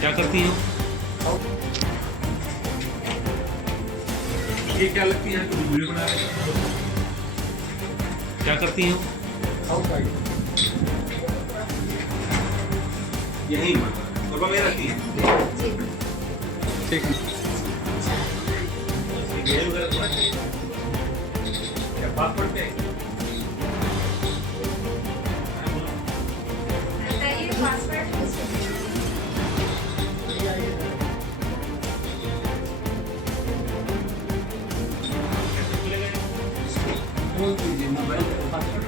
क्या करती हो? ये क्या लगती है? कुछ वीडियो बना रहे हो? क्या करती हो? यही और वगैरह रहती है। ठीक है। मेल वगैरह थोड़ा चाहिए क्या पासवर्ड पे बताइए पासवर्ड बोल दीजिए मोबाइल पासवर्ड।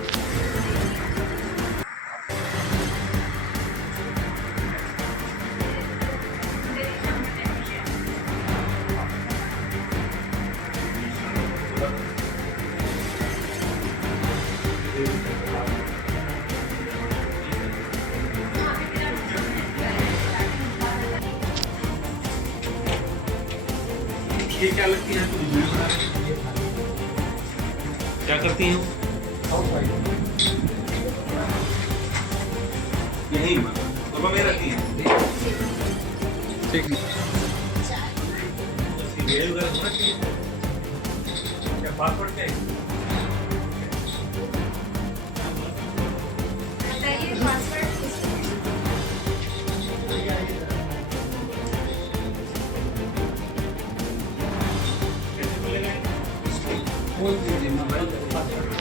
ये क्या लगती है? कुछ वीडियो बना रहे हो? क्या करती हो? यही और वगैरह रहती है। ठीक है। मेल वगैरह थोड़ा चाहिए क्या पासवर्ड पे बताइए पासवर्ड बोल दीजिए मोबाइल पासवर्ड।